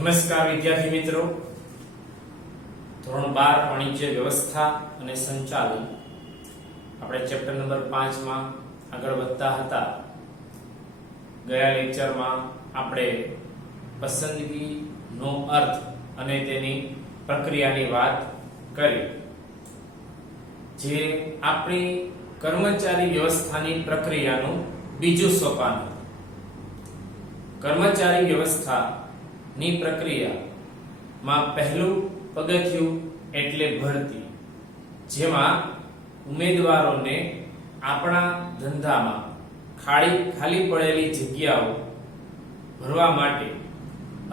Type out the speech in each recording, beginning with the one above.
નમસ્કાર વિદ્યાર્થી મિત્રો, ધોરણ 12 વાણિજ્ય વ્યવસ્થા અને સંચાલન આપણે ચેપ્ટર નંબર 5 માં આગળ વધતા હતા. ગયા લેક્ચરમાં આપણે પસંદગીનો અર્થ અને તેની પ્રક્રિયાની વાત કરી, જે આપણી કર્મચારી વ્યવસ્થાની પ્રક્રિયાનું બીજું સોપાન હતું. કર્મચારી વ્યવસ્થા ની પ્રક્રિયામાં પહેલું પગથિયું એટલે ભરતી, જેમાં ઉમેદવારોને આપણા ધંધામાં ખાલી પડેલી જગ્યાઓ ભરવા માટે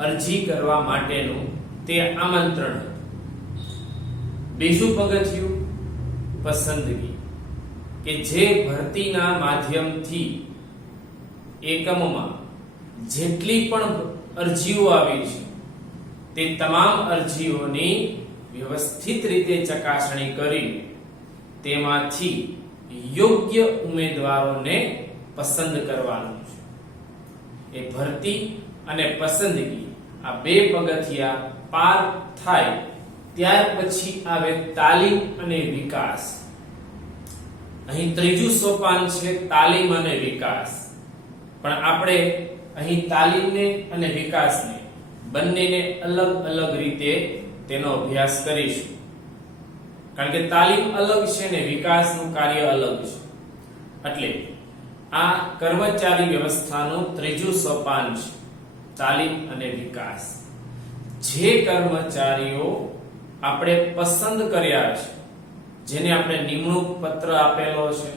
અરજી કરવા માટેનું તે આમંત્રણ હતું. બીજું પગથિયું પસંદગી, કે જે ભરતીના માધ્યમથી એકમમાં જેટલી પણ અરજીઓ આવી છે તે તમામ અરજીઓની વ્યવસ્થિત રીતે ચકાસણી કરી તેમાંથી યોગ્ય ઉમેદવારોને પસંદ કરવાનું છે. એ ભરતી અને પસંદગી આ બે પગથિયા પાર થાય ત્યાર પછી આવે તાલીમ અને વિકાસ. અહીં ત્રીજું સોપાન છે તાલીમ અને વિકાસ, પણ આપણે અહીં તાલીમને અને વિકાસને બંનેને અલગ અલગ રીતે તેનો અભ્યાસ કરીશું, કારણ કે તાલીમ અલગ છે ને વિકાસનું કાર્ય અલગ છે. એટલે આ કર્મચારી વ્યવસ્થાનું ત્રીજું સોપાન છે તાલીમ અને વિકાસ. જે કર્મચારીઓ આપણે પસંદ કર્યા છે, જેને આપણે નિમણૂક પત્ર આપેલો છે,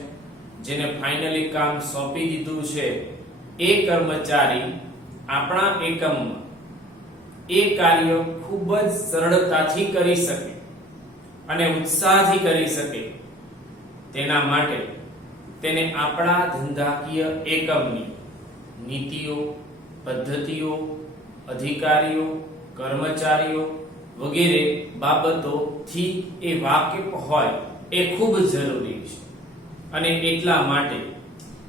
જેને ફાઇનલી કામ સોંપી દીધું છે, એ કર્મચારી આપણા એકમમાં એ કાર્ય ખૂબ જ સરળતાથી કરી શકે અને ઉત્સાહથી કરી શકે, તેના માટે તેને આપણા ધંધાકીય એકમની નીતિઓ, પદ્ધતિઓ, અધિકારીઓ, કર્મચારીઓ વગેરે બાબતોથી એ વાકેફ હોય એ ખૂબ જરૂરી છે. અને એટલા માટે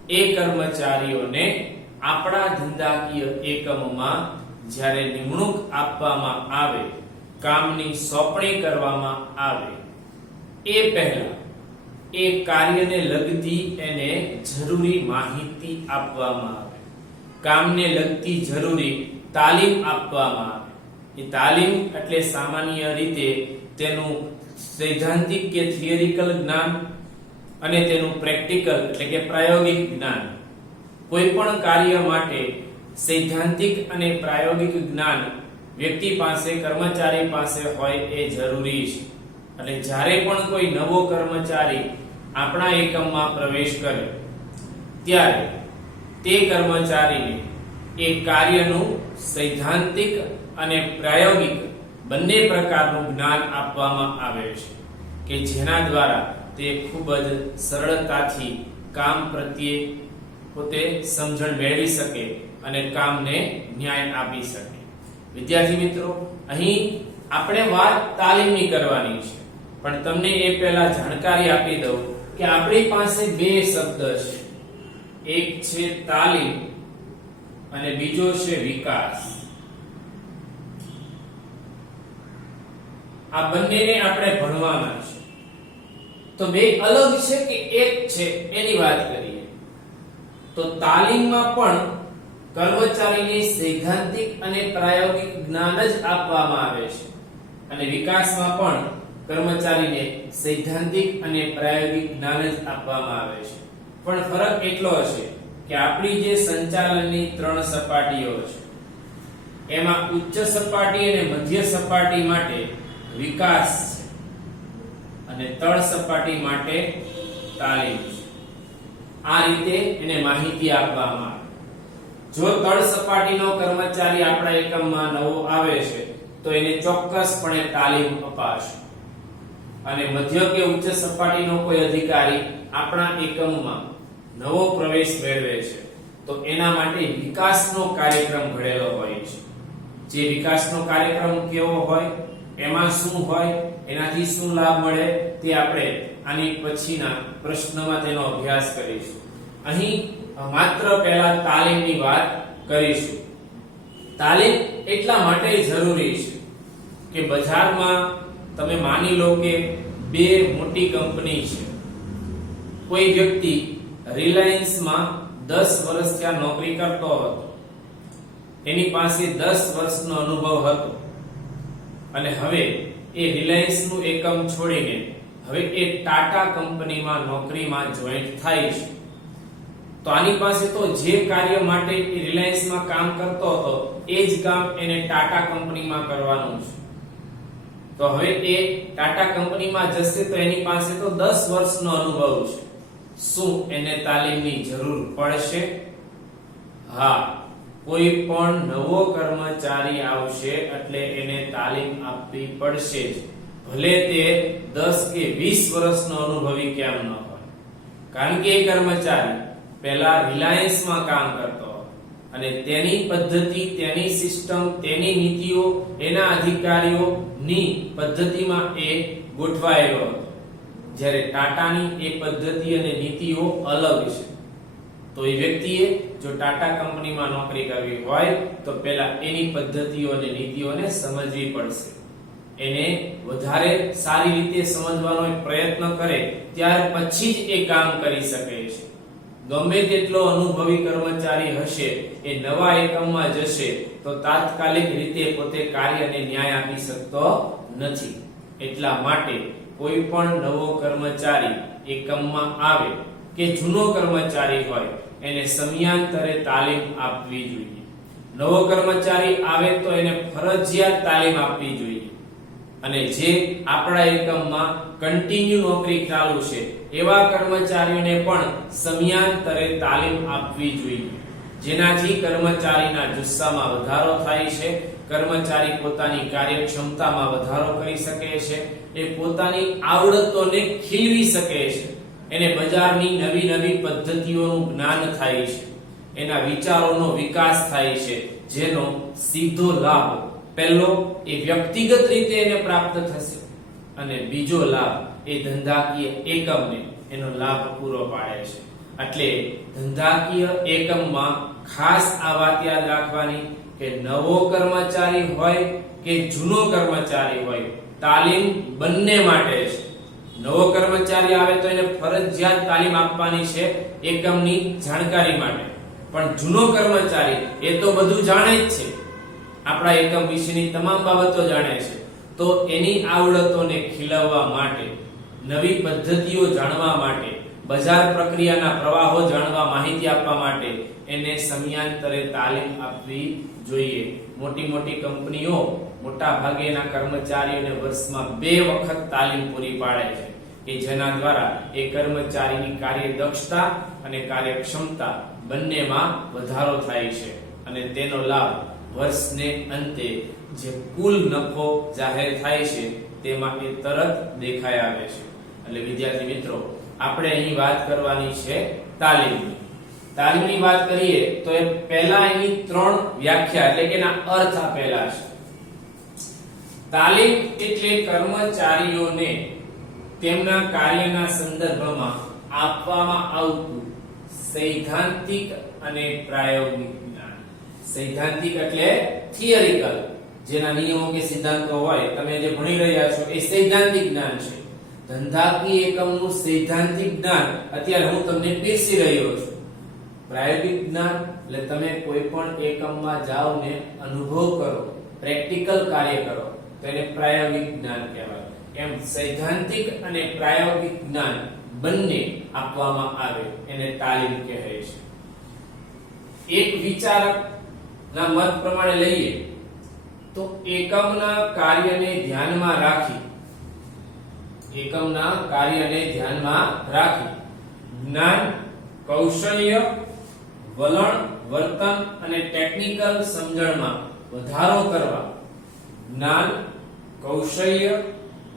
એ કર્મચારીઓને આપણા ધંધાકીય એકમમાં જ્યારે નિમણૂક આપવામાં આવે, કામની સોંપણી કરવામાં આવે, એ પહેલા એ કાર્યને લગતી એને જરૂરી માહિતી આપવામાં આવે, કામને લગતી જરૂરી તાલીમ આપવામાં આવે. એ તાલીમ એટલે સામાન્ય રીતે તેનું સૈદ્ધાંતિક કે થિયરિકલ જ્ઞાન અને તેનું પ્રેક્ટિકલ એટલે કે પ્રાયોગિક જ્ઞાન. કોઈ પણ કાર્ય માટે સૈદ્ધાંતિક અને પ્રાયોગિક જ્ઞાન વ્યક્તિ પાસે, કર્મચારી પાસે હોય એ જરૂરી છે. એટલે જ્યારે પણ કોઈ નવો કર્મચારી આપણા એકમમાં પ્રવેશ કરે ત્યારે તે કર્મચારીને એ કાર્યનું સૈદ્ધાંતિક અને પ્રાયોગિક બંને પ્રકારનું જ્ઞાન આપવામાં આવે છે, કે જેના દ્વારા તે ખૂબ જ સરળતાથી કામ પ્રત્યે પોતે સમજણ મેળવી શકે અને કામને ન્યાય આપી શકે. વિદ્યાર્થી મિત્રો, અહીં આપણે વાત તાલીમની કરવાની છે, પણ તમને એ પહેલા જાણકારી આપી દઉં કે આપણી પાસે બે શબ્દ છે. એક છે તાલીમ અને બીજો છે વિકાસ. આ બંનેને આપણે ભણવાના છે. તો બે અલગ છે કે એક છે એની વાત કરીએ તો તાલીમમાં પણ કર્મચારીને સૈદ્ધાંતિક અને પ્રાયોગિક જ્ઞાન જ આપવામાં આવે છે, અને વિકાસમાં પણ કર્મચારીને સૈદ્ધાંતિક અને પ્રાયોગિક જ્ઞાન જ આપવામાં આવે છે. પણ ફરક એટલો હશે કે આપણી જે સંચાલનની 3 સપાટીઓ છે, એમાં ઉચ્ચ સપાટી અને મધ્ય સપાટી માટે વિકાસ છે અને તળ સપાટી માટે તાલીમ છે. આ રીતે એને માહિતી આપવામાં આવે. જો તળ સપાટીનો કર્મચારી આપણા એકમમાં નવો આવે છે તો એને ચોક્કસપણે તાલીમ અપાશે, અને મધ્ય કે ઉચ્ચ સપાટીનો કોઈ અધિકારી આપણા એકમમાં નવો પ્રવેશ મેળવે છે તો એના માટે વિકાસનો કાર્યક્રમ ઘડેલો હોય છે. જે વિકાસનો કાર્યક્રમ કેવો હોય, એમાં શું હોય, એનાથી શું લાભ મળે, તે આપણે આની પછીના પ્રશ્નમાં તેનો અભ્યાસ કરીશું. અહીં માત્ર પહેલા તાલીમની વાત કરીશું. તાલીમ એટલા માટે જરૂરી છે કે બજારમાં તમે માની લો કે બે મોટી કંપની છે, કોઈ વ્યક્તિ રિલાયન્સમાં 10 વર્ષ ત્યાં નોકરી કરતો હતો, એની પાસે 10 વર્ષનો અનુભવ હતો અને હવે એ રિલાયન્સનું એકમ છોડીને હવે એ ટાટા કંપનીમાં નોકરીમાં જોઈન્ટ થાય છે. તો આની પાસે તો જે કાર્ય માટે એ રિલાયન્સમાં કામ કરતો હતો એ જ કામ એને ટાટા કંપનીમાં કરવાનું છે. તો હવે એ ટાટા કંપનીમાં જશે તો એની પાસે તો 10 વર્ષનો અનુભવ છે. શું એને તાલીમની જરૂર પડશે? હા, કોઈ પણ નવો કર્મચારી આવશે એટલે એને તાલીમ આપવી પડશે જ, ભલે તે 10 કે 20 વર્ષનો અનુભવી કેમ ન હોય. કારણ કે એ કર્મચારી પહેલા રિલાયન્સમાં કામ કરતો હતો અને તેની પદ્ધતિ, તેની સિસ્ટમ, તેની નીતિઓ, એના અધિકારીઓની પદ્ધતિમાં એ ગોઠવાયેલો હતો, જ્યારે ટાટાની એ પદ્ધતિ અને નીતિઓ અલગ છે. તો એ વ્યક્તિએ જો ટાટા કંપનીમાં નોકરી કરવી હોય તો પહેલા એની પદ્ધતિઓ અને નીતિઓને સમજવી પડશે. એને વધારે સારી રીતે સમજવાનો પ્રયત્ન કરે ત્યાર પછી જ એ કામ કરી શકે છે. ગમે તેટલો અનુભવી કર્મચારી હશે, એ નવા એકમમાં જશે તો તાત્કાલિક રીતે પોતે કાર્યને ન્યાય આપી શકતો નથી. એટલા માટે કોઈ પણ નવો કર્મચારી એકમમાં આવે કે જૂનો કર્મચારી હોય એને સમયાંતરે તાલીમ આપવી જોઈએ. નવો કર્મચારી આવે તો એને ફરજિયાત તાલીમ આપવી જોઈએ અને જે આપણા એકમમાં કન્ટિન્યુ નોકરી ચાલુ છે એવા કર્મચારીઓને પણ સમયાંતરે તાલીમ આપવી જોઈએ, જેનાથી કર્મચારીના જુસ્સામાં વધારો થાય છે, કર્મચારી પોતાની કાર્યક્ષમતામાં વધારો કરી શકે છે, એ પોતાની આવડતોને ખીલવી શકે છે, એને બજારની નવી નવી પદ્ધતિઓનું જ્ઞાન થાય છે, એના વિચારોનો વિકાસ થાય છે, જેનો સીધો લાભ પહેલો એ વ્યક્તિગત રીતે એને પ્રાપ્ત થશે અને બીજો લાભ એ ધંધાકીય એકમને એનો લાભ પૂરો પાડે છે. એટલે ધંધાકીય એકમમાં ખાસ આ વાત યાદ રાખવાની કે નવો કર્મચારી હોય કે જૂનો કર્મચારી હોય, તાલીમ બંને માટે છે. નવો કર્મચારી આવે તો એને ફરજિયાત તાલીમ આપવાની છે એકમની જાણકારી માટે, પણ જૂનો કર્મચારી એ તો બધું જાણે જ છે, આપણા એકમ વિશેની તમામ બાબતો જાણે છે, તો એની આવડતોને ખીલવવા માટે, નવી પદ્ધતિઓ જાણવા માટે, બજાર પ્રક્રિયાના પ્રવાહો જાણવા, માહિતી આપવા માટે એને સમયાંતરે તાલીમ આપવી જોઈએ. મોટી મોટી કંપનીઓ મોટા ભાગેના કર્મચારીઓને વર્ષમાં 2 વખત તાલીમ પૂરી પાડે છે કે જેના દ્વારા એ કર્મચારીની કાર્યદક્ષતા અને કાર્યક્ષમતા બંનેમાં વધારો થાય છે અને તેનો લાભ વર્ષને અંતે જે કુલ નફો જાહેર થાય છે તેમાં એ તરત દેખાઈ આવે છે. એટલે વિદ્યાર્થી મિત્રો, આપણે અહીં વાત કરવાની છે તાલીમની. તાલીમની વાત કરીએ તો એ પહેલા એની 3 વ્યાખ્યા એટલે કે એના અર્થ આપેલા છે. તાલીમ એટલે કર્મચારીઓને તેમના કાર્યના સંદર્ભમાં આપવામાં આવતું સૈદ્ધાંતિક અને પ્રાયોગિક જ્ઞાન. સૈદ્ધાંતિક એટલે થિયરિકલ, જેના નિયમો કે સિદ્ધાંતો હોય તમે જે ભણી રહ્યા છો એ સૈદ્ધાંતિક જ્ઞાન છે. ધંધાકીય એકમનું સૈદ્ધાંતિક જ્ઞાન અત્યારે હું તમને પીરસી રહ્યો છું. પ્રાયોગિક જ્ઞાન એટલે તમે કોઈ પણ એકમમાં જાઓ ને અનુભવ કરો, પ્રેક્ટિકલ કાર્ય કરો તો એને પ્રાયોગિક જ્ઞાન કહેવાય. એમ સૈદ્ધાંતિક અને પ્રાયોગિક જ્ઞાન બંને આપવામાં આવે એને તાલીમ કહે છે. એક વિચારકના મત પ્રમાણે લઈએ તો એકમના કાર્યને ધ્યાનમાં રાખી જ્ઞાન, કૌશલ્ય, વલણ, વર્તન અને ટેકનિકલ સમજણમાં વધારો કરવા, જ્ઞાન, કૌશલ્ય,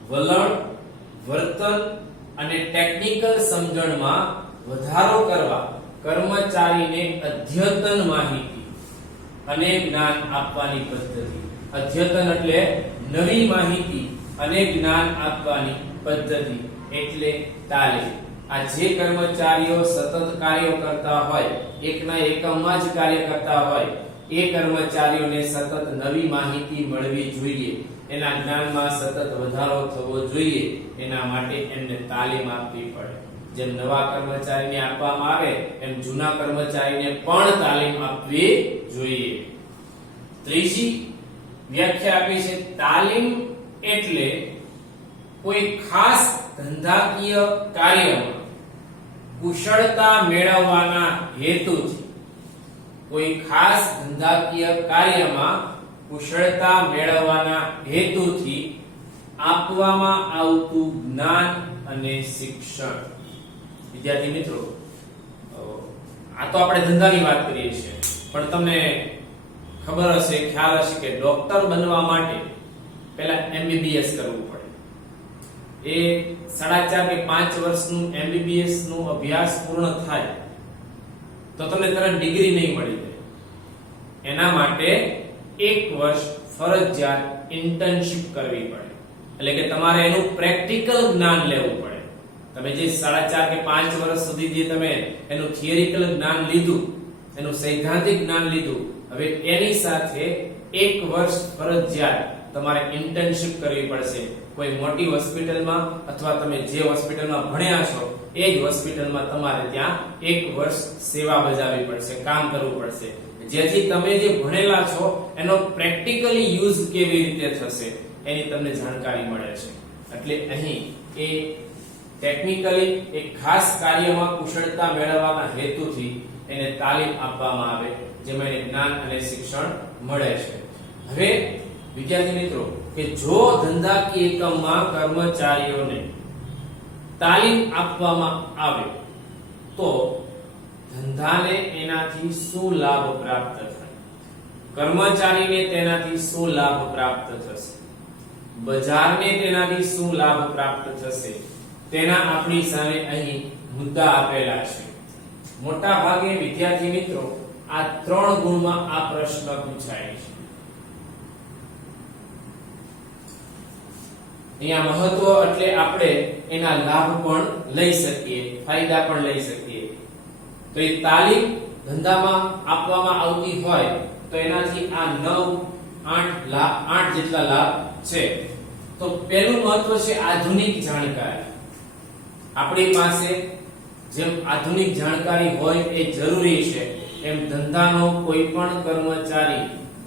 વલણ, વર્તન અને ટેકનિકલ સમજણમાં વધારો કરવા કર્મચારીને અદ્યતન માહિતી અને જ્ઞાન આપવાની પદ્ધતિ. અદ્યતન એટલે નવી માહિતી અને જ્ઞાન આપવાની પદ્ધતિ એટલે તાલીમ. આ જે કર્મચારીઓ સતત કાર્ય કરતા હોય, એકના એકમમાં જ કાર્ય કરતા હોય, એ કર્મચારીઓને સતત નવી માહિતી મળવી જોઈએ, એના જ્ઞાનમાં સતત વધારો થવો જોઈએ, એના માટે એમને તાલીમ આપવી પડે. જેમ નવા કર્મચારીને આપવામાં આવે એમ જૂના કર્મચારીને પણ તાલીમ આપવી જોઈએ. ત્રીજી વ્યાખ્યા આપી છે તાલીમ એટલે કોઈ ખાસ ધંધાકીય કાર્યમાં કુશળતા મેળવવાના હેતુથી, કોઈ ખાસ ધંધાકીય કાર્યમાં કુશળતા મેળવવાના હેતુથી આપવામાં આવતું જ્ઞાન અને શિક્ષણ. વિદ્યાર્થી મિત્રો, આ તો આપણે ધંધાની વાત કરીએ છીએ, પણ તમને ખબર હશે, ખ્યાલ હશે કે ડોક્ટર બનવા માટે પહેલા MBBS કરવું પડે. એ 4.5 કે 5 વર્ષનું MBBS નું અભ્યાસ પૂર્ણ થાય તો તમને તરત ડિગ્રી નહીં મળી જાય. એના માટે 1 વર્ષ ફરજિયાત ઇન્ટર્નશિપ કરવી પડે, એટલે કે તમારે એનું પ્રેક્ટિકલ જ્ઞાન લેવું પડે. તમે જે 4.5 કે 5 વર્ષ સુધી જે તમે એનું થિયરિકલ જ્ઞાન લીધું, એનું સૈદ્ધાંતિક જ્ઞાન લીધું, હવે એની સાથે 1 વર્ષ ફરજિયાત તમારે ઇન્ટર્નશિપ કરવી પડશે. કોઈ મોટી હોસ્પિટલમાં અથવા તમે જે હોસ્પિટલમાં ભણ્યા છો એ જ હોસ્પિટલમાં તમારે ત્યાં 1 વર્ષ સેવા બજાવવી પડશે, કામ કરવું પડશે, જેથી તમે જે ભણેલા છો એનો પ્રેક્ટિકલી યુઝ કેવી રીતે થશે એની તમને જાણકારી મળે છે. એટલે અહીં એ ટેકનિકલી એક ખાસ કાર્યમાં કુશળતા મેળવવાના હેતુથી એને તાલીમ આપવામાં આવે, જેમાં એને જ્ઞાન અને શિક્ષણ મળે છે. હવે વિદ્યાર્થી મિત્રો, કે જો ધંધાકીય એકમમાં કર્મચારીઓને તાલીમ આપવામાં આવે તો ધંધાને એનાથી શું લાભ પ્રાપ્ત થાય? કર્મચારીને તેનાથી શું લાભ પ્રાપ્ત થશે? બજારને તેનાથી શું લાભ પ્રાપ્ત થશે? તેના આપણી સામે અહીં મુદ્દા આપેલા છે. મોટા ભાગે વિદ્યાર્થી મિત્રો આ 3 ગુણમાં આ પ્રશ્ન પૂછાય છે. અહીંયા મહત્વ એટલે આપણે એના લાભ પણ લઈ શકીએ, ફાયદા પણ લઈ શકીએ. તો એ તાલીમ ધંધામાં આપવામાં આવતી હોય તો એનાથી આ 8 જેટલા લાભ છે. તો પહેલું મહત્વ છે આધુનિક જાણકારી. આપણી પાસે જેમ આધુનિક જાણકારી હોય એ જરૂરી છે, એમ ધંધાનો કોઈ પણ કર્મચારી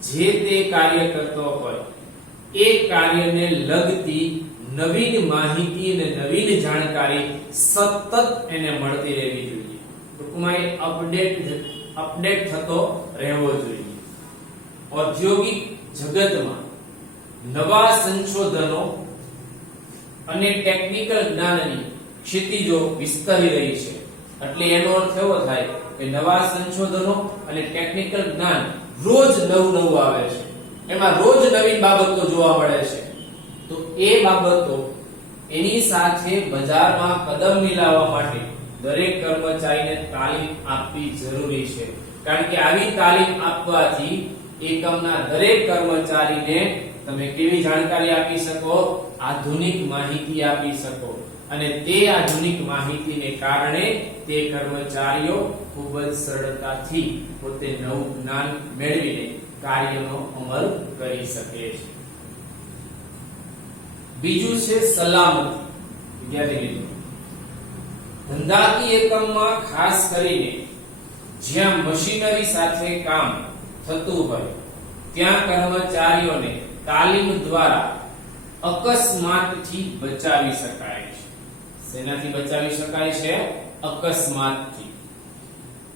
જે તે કાર્ય કરતો હોય એ કાર્યને લગતી નવીન માહિતી અને નવીન જાણકારી સતત એને મળતી રહેવી જોઈએ. ટૂંકમાં એ અપડેટ થતો રહેવો જોઈએ. ઔદ્યોગિક જગતમાં નવા સંશોધનો અને ટેકનિકલ જ્ઞાનની ક્ષિતિજો વિસ્તરી રહી છે. એટલે એનો અર્થ એવો થાય કે નવા સંશોધનો અને ટેકનિકલ જ્ઞાન રોજ નવું આવે છે, એમાં રોજ નવીન બાબતો જોવા મળે છે. તો એ બાબતો એની સાથે બજારમાં કદમ મિલાવવા માટે દરેક કર્મચારીને તાલીમ આપવી જરૂરી છે. કારણ કે આવી તાલીમ આપવાથી એકમના દરેક કર્મચારીને તમે કેવી જાણકારી આપી શકો? આધુનિક માહિતી આપી શકો. અને તે આધુનિક માહિતીને કારણે તે કર્મચારીઓ ખૂબ જ સરળતાથી પોતે નવું જ્ઞાન મેળવીને કાર્યનો અમલ કરી શકે છે. બીજું છે સલામતી. વિદ્યાર્થી મિત્રો, ધંધાકીય એકમમાં ખાસ કરીને જ્યાં મશીનરી સાથે કામ થતું હોય ત્યાં કર્મચારીઓને તાલીમ દ્વારા અકસ્માતથી બચાવી શકાય છે. શેનાથી બચાવી શકાય છે? અકસ્માતથી.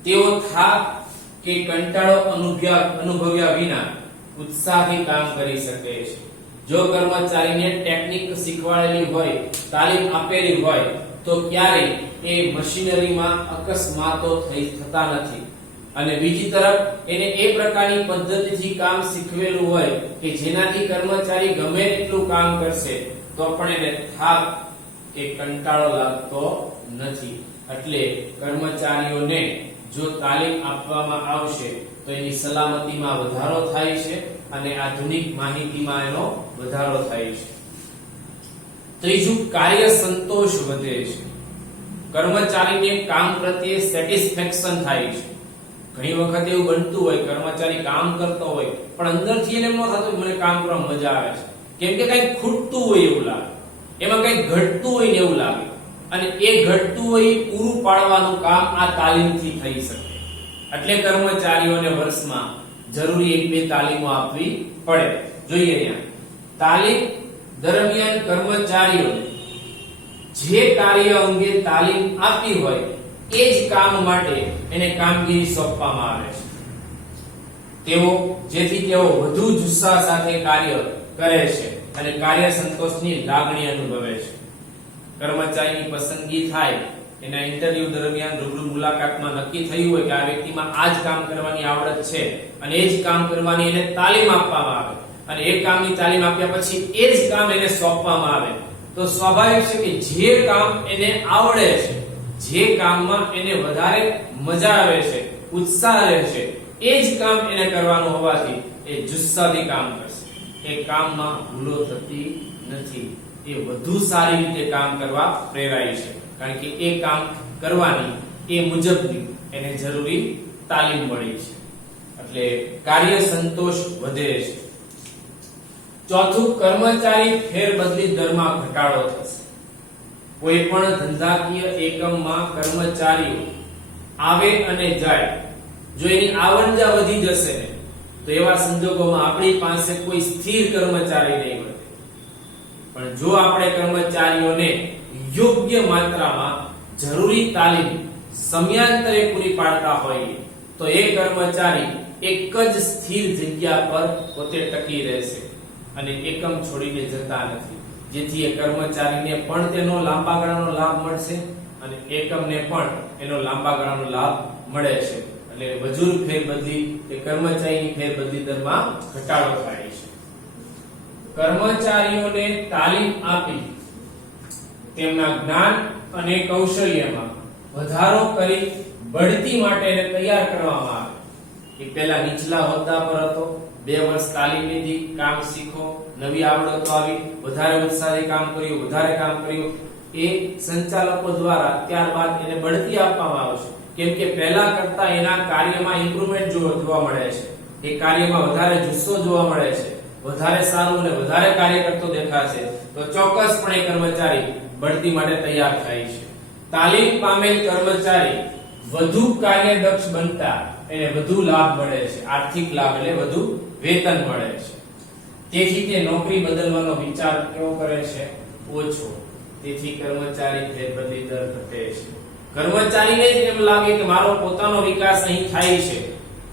તેઓ થાક કે કંટાળો અનુભવ્યા વિના ઉત્સાહથી કામ કરી શકે છે. જો કર્મચારીને ટેકનિક શીખવાડેલી હોય, તાલીમ આપેલી હોય તો ક્યારેય એ મશીનરીમાં અકસ્માતો થતા નથી. અને બીજી તરફ એને એ પ્રકારની પદ્ધતિથી કામ શીખવેલું હોય કે જેનાથી કર્મચારી ગમે એટલું કામ કરશે તો પણ એને થાક કે કંટાળો લાગતો નથી. એટલે કર્મચારીઓને જો તાલીમ આપવામાં આવશે તો એની સલામતીમાં વધારો થાય છે અને આધુનિક માહિતીમાં એનો વધારો થાય છે. ત્રીજું, કાર્ય સંતોષ વધે છે. કર્મચારીને કામ પ્રત્યે સેટિસ્ફેક્શન થાય છે. ઘણી વખત એવું બનતું હોય કર્મચારી કામ કરતો હોય પણ અંદરથી એને એમ ન થતું મને કામ કરવામાં મજા આવે છે, કેમ કે કંઈક ખૂટતું હોય એવું લાગે, એમાં કંઈક ઘટતું હોય ને એવું લાગે, અને એ ઘટતું હોય એ પૂરું પાડવાનું કામ આ તાલીમથી થઈ શકે. એટલે કર્મચારીઓને વર્ષમાં જરૂરી 1-2 તાલીમો આપવી પડે. જોઈએ અહીંયા તાલીમ દરમિયાન કર્મચારીઓને જે કાર્ય અંગે તાલીમ આપી હોય એ જ કામ માટે એને કામગીરી સોંપવામાં આવે છે. જેથી તેઓ વધુ જુસ્સા સાથે કાર્ય કરે છે અને કાર્ય સંતોષની લાગણી અનુભવે છે. કર્મચારીની પસંદગી થાય, એના ઇન્ટરવ્યુ દરમિયાન રૂબરૂ મુલાકાતમાં નક્કી થયું હોય કે આ વ્યક્તિમાં આ જ કામ કરવાની આવડત છે અને એ જ કામ કરવાની એને તાલીમ આપવામાં આવે, અને એ કામની તાલીમ આપ્યા પછી એ જ કામ એને સોંપવામાં આવે, તો સ્વાભાવિક છે કે જે કામ એને આવડે છે, જે કામમાં એને વધારે મજા આવે છે, ઉત્સાહ રહે છે, એ જ કામ એને કરવાનું હોવાથી એ જુસ્સાથી કામ કરશે. એ કામમાં ભૂલો થતી નથી, એ વધુ સારી રીતે કામ કરવા પ્રેરાય છે, કારણ કે એ કામ કરવાની એ મુજબની એને જરૂરી તાલીમ મળી છે. એટલે કાર્ય સંતોષ વધે છે. ચોથું, કર્મચારી ફેરબદલી દરમાં ઘટાડો થશે. કોઈ પણ ધંધાકીય એકમમાં કર્મચારીઓ આવે અને જાય, જો એની આવન જા વધી જશે ને તો એવા સંજોગોમાં આપણી પાસે કોઈ સ્થિર કર્મચારી નહીં હોય. પણ જો આપણે કર્મચારીઓને યોગ્ય માત્રામાં જરૂરી તાલીમ સમયાંતરે પૂરી પાડતા હોઈએ તો એ કર્મચારી એક જ સ્થિર જગ્યા પર પોતે ટકી રહેશે અને એકમ છોડીને જતા નથી, જેથી એ કર્મચારીને પણ તેનો લાંબા ગાળાનો લાભ મળશે અને એકમને પણ એનો લાંબા ગાળાનો લાભ મળે છે. એટલે મજૂર ફેરબદલી કે કર્મચારીની ફેરબદલી દરમાં ઘટાડો થાય છે. કર્મચારીઓને તાલીમ આપી તેમના જ્ઞાન અને કૌશલ્યમાં વધારો કરી બઢતી માટે એને તૈયાર કરવામાં આવે. એ પહેલા નીચલા હોદ્દા પર હતો, 2 વર્ષ તાલીમ લીધી, કામ શીખો, નવી આવડતો આવી, વધારે ઉત્સાહી કામ કર્યું, વધારે કામ કર્યું, એ સંચાલકો દ્વારા ત્યારબાદ એને બઢતી આપવામાં આવશે, કેમ કે પહેલા કરતા એના કાર્યમાં ઇમ્પ્રુવમેન્ટ જોવા મળે છે, એ કાર્યમાં વધારે જુસ્સો જોવા મળે છે, વધારે સારું અને વધારે કાર્ય કરતો દેખાશે, તો ચોક્કસપણે કર્મચારી બઢતી માટે તૈયાર થાય છે. તાલીમ પામેલ કર્મચારી વધુ કાર્યદક્ષ બનતા એને વધુ લાભ મળે છે, આર્થિક લાભ એટલે વધુ વેતન મળે છે. તેથી તે નોકરી બદલવાનો વિચાર કેવો કરે છે? ઓછો. તેથી કર્મચારી ફેરબદલી દર ઘટે છે. કર્મચારીને જ એમ લાગે કે મારો પોતાનો વિકાસ અહીં થાય છે,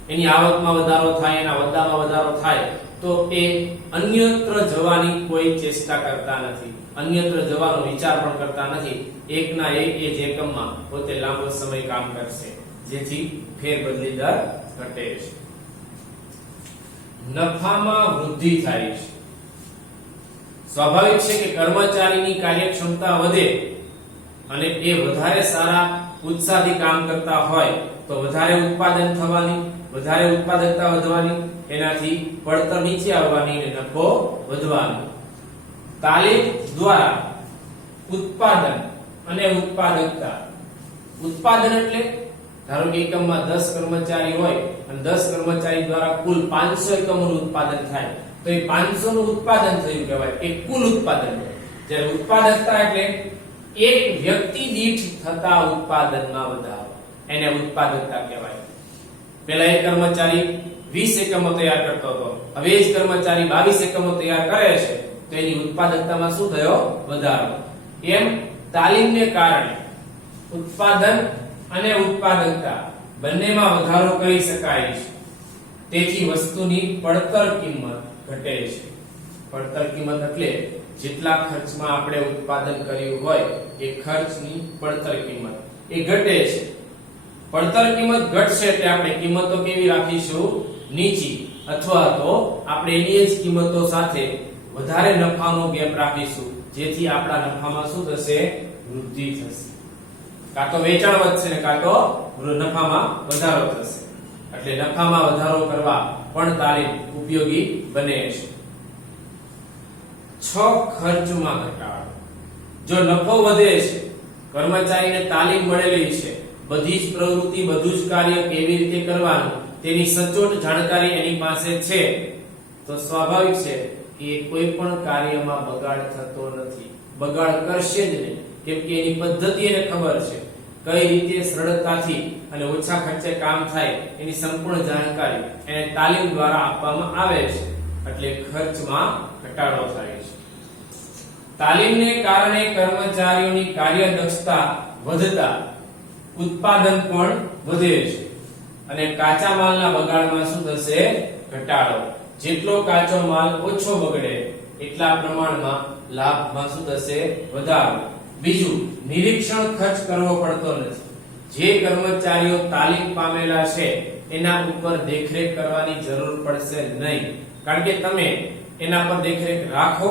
એની આવકમાં વધારો થાય, એના હોદ્દામાં વધારો થાય, તો એ અન્યત્ર જવાની કોઈ ચેષ્ટા કરતા નથી, અન્યત્ર જવાનો વિચાર પણ કરતા નથી. એકના એક એ જ એકમમાં પોતે લાંબો સમય કામ કરશે, જેથી ફેરબદલી દર ઘટે છે. નફામાં વૃદ્ધિ થાય છે. સ્વાભાવિક છે કે કર્મચારીની કાર્યક્ષમતા વધે અને એ વધારે સારા ઉત્સાહથી કામ કરતા હોય તો વધારે ઉત્પાદન થવાની, વધારે ઉત્પાદકતા વધવાની, એનાથી પડતર નીચે આવવાની અને નફો વધવાનો. તાલીમ દ્વારા ઉત્પાદન અને ઉત્પાદકતા. ઉત્પાદન એટલે ધારો કે એકમમાં 10 કર્મચારી હોય અને 10 કર્મચારી દ્વારા કુલ 500 એકમોનું ઉત્પાદન થાય, તો એ 500 નું ઉત્પાદન થયું કહેવાય, એ કુલ ઉત્પાદન. જ્યારે ઉત્પાદકતા એટલે એક વ્યક્તિ દીઠ થતા ઉત્પાદનમાં વધારો, એને ઉત્પાદકતા કહેવાય. પહેલા એક કર્મચારી 20 એકમો તૈયાર કરતો હતો, હવે એ જ કર્મચારી 22 એકમો તૈયાર કરે છે, તો એની ઉત્પાદકતામાં શું થયો? વધારો. એમ તાલીમને કારણે ઉત્પાદન અને ઉત્પાદકતા બંનેમાં વધારો કરી શકાય છે. તેથી વસ્તુની પડતર કિંમત ઘટે છે. પડતર કિંમત એટલે જેટલા ખર્ચમાં આપણે ઉત્પાદન કર્યું હોય એ ખર્ચની પડતર કિંમત એ ઘટે છે. પડતર કિંમત ઘટશે એટલે આપણે કિંમતો કેવી રાખીશું? નીચી, અથવા તો આપણે એની જ કિંમતો સાથે વધારે નફાનો ગેપ રાખીશું, જેથી આપણા નફામાં શું થશે? વૃદ્ધિ થશે. કાં તો વેચાણ વધશે ને કાં તો નફામાં વધારો થશે. એટલે નફામાં વધારો કરવા પણ તાલીમ ઉપયોગી બને છે. 6 ખર્ચમાં ઘટાડો. જો નફો વધે છે, કર્મચારીને તાલીમ મળેલી છે, બધી જ પ્રવૃત્તિ, બધું જ કાર્ય કેવી રીતે કરવાનું તેની સચોટ જાણકારી એની પાસે છે, તો સ્વાભાવિક છે કે કોઈ પણ કાર્યમાં બગાડ થતો નથી. બગાડ કરશે જ નહીં, કેમ કે એની પદ્ધતિ એને ખબર છે, કઈ રીતે સરળતાથી અને ઓછા ખર્ચે કામ થાય એની સંપૂર્ણ જાણકારી એને તાલીમ દ્વારા આપવામાં આવે છે, એટલે ખર્ચમાં ઘટાડો થાય છે. તાલીમને કારણે કર્મચારીઓની કાર્યદક્ષતા વધતા ઉત્પાદન પણ વધે છે અને કાચા માલના બગાડમાં શું થશે? ઘટાડો. જેટલો કાચો માલ ઓછો બગડે એટલા પ્રમાણમાં લાભમાં શું થશે? વધારો. બીજું, નિરીક્ષણ ખર્ચ કરવો પડતો નથી. જે કર્મચારીઓ તાલીમ પામેલા છે એના ઉપર દેખરેખ કરવાની જરૂર પડશે નહીં, કારણ કે તમે એના પર દેખરેખ રાખો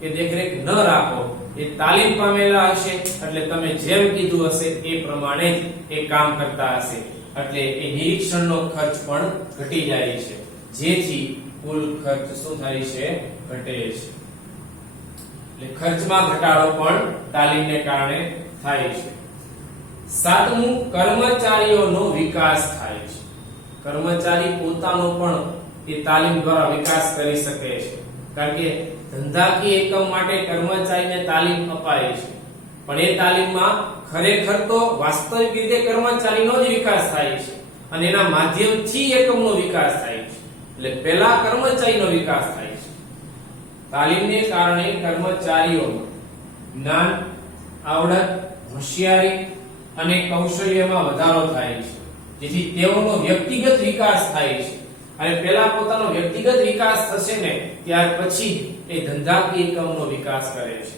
કે દેખરેખ ન રાખો, એ તાલીમ પામેલા હશે એટલે તમે જેમ કીધું હશે એ પ્રમાણે જ એ કામ કરતા હશે, એટલે એ નિરીક્ષણનો ખર્ચ પણ ઘટી જાય છે, જેથી કુલ ખર્ચ શું થાય છે? ઘટે છે. એટલે ખર્ચમાં ઘટાડો પણ તાલીમને કારણે થાય છે. સાતમું, કર્મચારીઓનો વિકાસ થાય છે. કર્મચારી પોતાનો પણ એ તાલીમ દ્વારા વિકાસ કરી શકે છે, કારણ કે ધંધાકીય એકમ માટે કર્મચારીને તાલીમ અપાય છે, પણ એ તાલીમમાં ખરેખર તો વાસ્તવિક રીતે કર્મચારીનો જ વિકાસ થાય છે અને એના માધ્યમથી એકમનો વિકાસ થાય છે. એટલે પહેલા કર્મચારીનો વિકાસ થાય છે. તાલીમને કારણે કર્મચારીઓમાં જ્ઞાન, આવડત, હોશિયારી અને કૌશલ્યમાં વધારો થાય છે, જેથી તેઓનો વ્યક્તિગત વિકાસ થાય છે. અને પહેલા પોતાનો વ્યક્તિગત વિકાસ થશે ને ત્યાર પછી એ ધંધાકીય એકમનો વિકાસ કરે છે.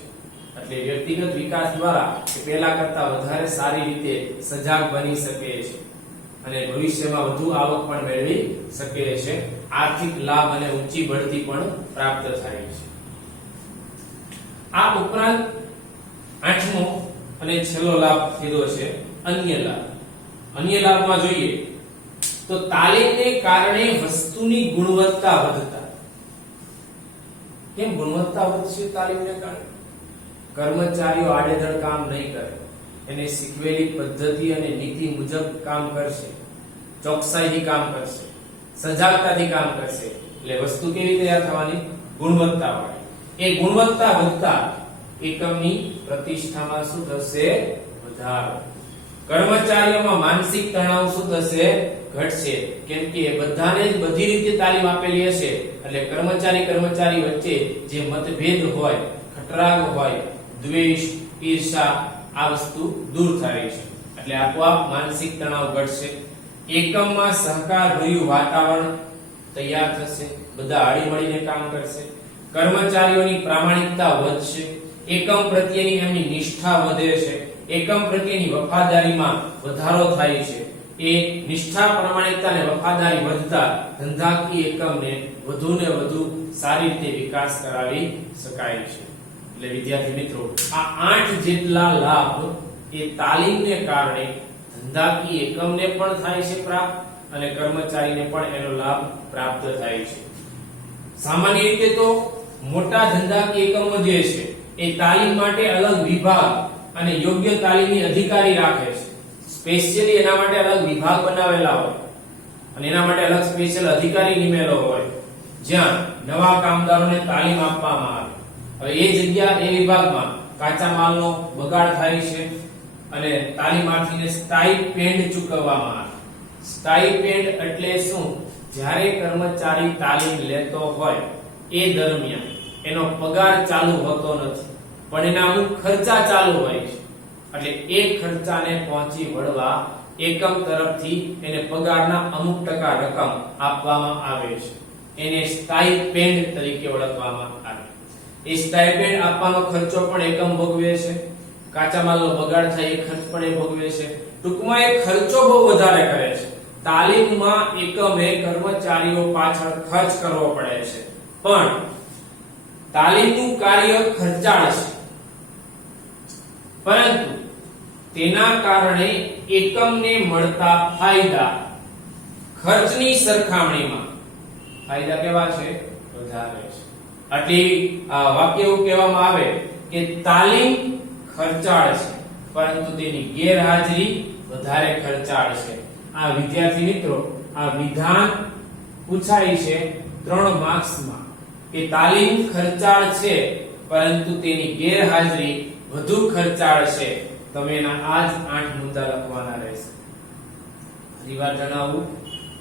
એટલે વ્યક્તિગત વિકાસ દ્વારા એ પહેલા કરતા વધારે સારી રીતે સજાગ બની શકે છે અને ભવિષ્યમાં વધુ આવક પણ મેળવી શકે છે. આર્થિક લાભ અને ઊંચી બઢતી પણ પ્રાપ્ત થાય છે. આ ઉપરાંત આઠમો અને છેલ્લો લાભ કીધો છે અન્ય લાભ. અન્ય લાભમાં જોઈએ તો તાલીમને કારણે વસ્તુની ગુણવત્તા વધતા. કેમ ગુણવત્તા વધશે તાલીમને કારણે? કર્મચારીઓ આડેધડ કામ નહીં કરે, એને શીખવેલી પદ્ધતિ અને નીતિ મુજબ કામ કરશે, ચોકસાઈથી કામ કરશે, સજાગતાથી કામ કરશે, એટલે વસ્તુ કેવી તૈયાર થવાની? ગુણવત્તા વાળી. એ ગુણવત્તા વધતા એકમની પ્રતિષ્ઠામાં શું થશે? વધારો. કર્મચારીઓમાં માનસિક તણાવ શું થશે? ઘટશે, કેમ કે બધાને જ બધી રીતે તાલીમ આપેલી હશે, એટલે કર્મચારી વચ્ચે જે મતભેદ હોય, ખટરાગ હોય, દ્વેષ, ઈર્ષા, આ વસ્તુ દૂર થાય છે, એટલે આપોઆપ માનસિક તણાવ ઘટશે. એકમમાં સહકારભર્યું વાતાવરણ તૈયાર થશે, બધા હળીમળીને કામ કરશે. કર્મચારીઓની પ્રામાણિકતા વધશે, એકમ પ્રત્યેની એમની નિષ્ઠા વધે છે, એકમ પ્રત્યેની વફાદારીમાં વધારો થાય છે. એ નિષ્ઠા, પ્રામાણિકતા અને વફાદારી વધતા ધંધાકીય એકમને વધુ ને વધુ સારી રીતે વિકાસ કરાવી શકાય છે. એટલે વિદ્યાર્થી મિત્રો, આ 8 જેટલા લાભ એ તાલીમને કારણે ધંધાકીય એકમને પણ થાય છે પ્રાપ્ત અને કર્મચારીને પણ એનો લાભ પ્રાપ્ત થાય છે. સામાન્ય રીતે તો મોટા ધંધાકીય એકમો જે છે એ તાલીમ માટે અલગ વિભાગ અને યોગ્ય તાલીમી અધિકારી રાખે છે. સ્પેશિયલી એના માટે અલગ વિભાગ બનાવેલા હોય અને એના માટે અલગ સ્પેશિયલ અધિકારી નિમેલો હોય, જ્યાં નવા કામદારોને તાલીમ આપવામાં આવે. હવે એ જગ્યા, એ વિભાગમાં કાચા માલનો બગાડ થાય છે અને તાલીમાર્થીને સ્ટાઇપેન્ડ ચૂકવવામાં આવે. સ્ટાઇપેન્ડ એટલે શું? જ્યારે કર્મચારી તાલીમ લેતો હોય એ દરમિયાન એનો પગાર ચાલુ હોતો નથી, પણ એના અમુક ખર્ચા ચાલુ હોય છે, એટલે એ ખર્ચાને પહોંચી વળવા એકમ તરફથી એને પગારના અમુક ટકા રકમ આપવામાં આવે છે. એને સ્ટાઇપેન્ડ તરીકે ઓળખવામાં આવે. એ સ્ટાઇપેન્ડ આપવાનો ખર્ચો પણ એકમ ભોગવે છે, કાચા માલનો બગાડ થાય એ ખર્ચ પણ એ ભોગવે છે. ટૂંકમાં એ ખર્ચો બહુ વધારે કરે છે. તાલીમમાં એકમે કર્મચારીઓ પાછળ ખર્ચ કરવો પડે છે, પણ તાલીમનું કાર્ય ખર્ચાળ છે, પરંતુ તેના કારણે એકમને મળતા ફાયદા ખર્ચની સરખામણીમાં ફાયદા કેવા છે? વધારે છે. એટલે વાક્ય એવું કહેવામાં આવે કે તાલીમ ખર્ચાળ છે, પરંતુ તેની ગેરહાજરી વધારે ખર્ચાળ છે. આ વિદ્યાર્થી મિત્રો આ વિધાન પૂછાય છે 3 માર્ક્સમાં કે તાલીમ ખર્ચાળ છે પરંતુ તેની ગેરહાજરી વધુ ખર્ચાળ છે. તમે એના આ જ 8 મુદ્દા લખવાના રહેશે. ફરી વાર જણાવું,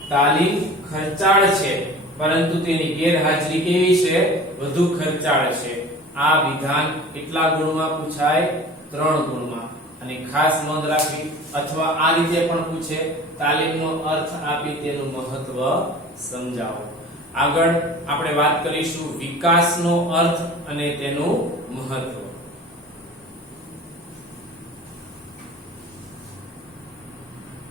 તાલીમ ખર્ચાળ છે પરંતુ તેની ગેરહાજરી કેવી છે? વધુ ખર્ચાળ છે. આ વિધાન કેટલા ગુણમાં પૂછાય? 3 ગુણમાં. અને ખાસ નોંધ રાખવી, અથવા આ રીતે પણ પૂછે, તાલીમનો અર્થ આપી તેનું મહત્વ સમજાવો. આગળ આપણે વાત કરીશું વિકાસનો અર્થ અને તેનું મહત્વ.